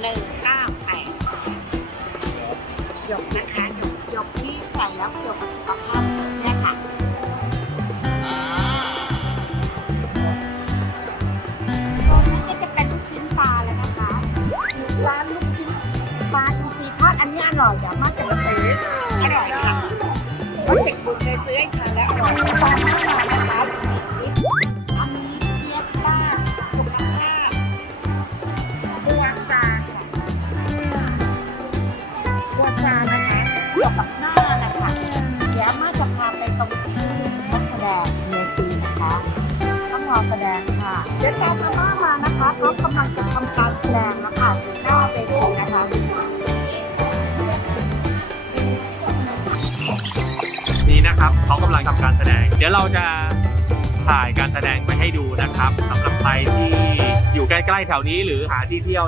หนึ่งเก้าแปดหยกนะคะหยกหยกที่ใส่แล้วเกี่ยวกับสุขภาพเนี่ยค่ะตัวนี้ก็จะเป็นลูกชิ้นปลาแล้วนะคะร้านลูกชิ้นปลาอินทรีทอดอันนี้อร่อยเดี๋ยวมาจะมาซื้ออร่อยค่ะโปรเจกต์บุญเคยซื้อให้ทานแล้วอร่อย กี่ยวกับหน้านะคะเดี๋ยวมาจะพาไปตรงที่นักแสดงเมตีนะคะ ต้องรอแสดงค่ะเดี๋ยวตามอาม่ามานะคะเขากำลังจะทำการแสดงนะคะอยู่หน้าเวทีนะคะนี้นะครับเขากำลังทำการแสดง เดี๋ยวเราจะถ่ายการแสดงไปให้ดูนะครับสำหรับใครที่อยู่ใกล้ๆแถวนี้หรือหาที่เที่ยว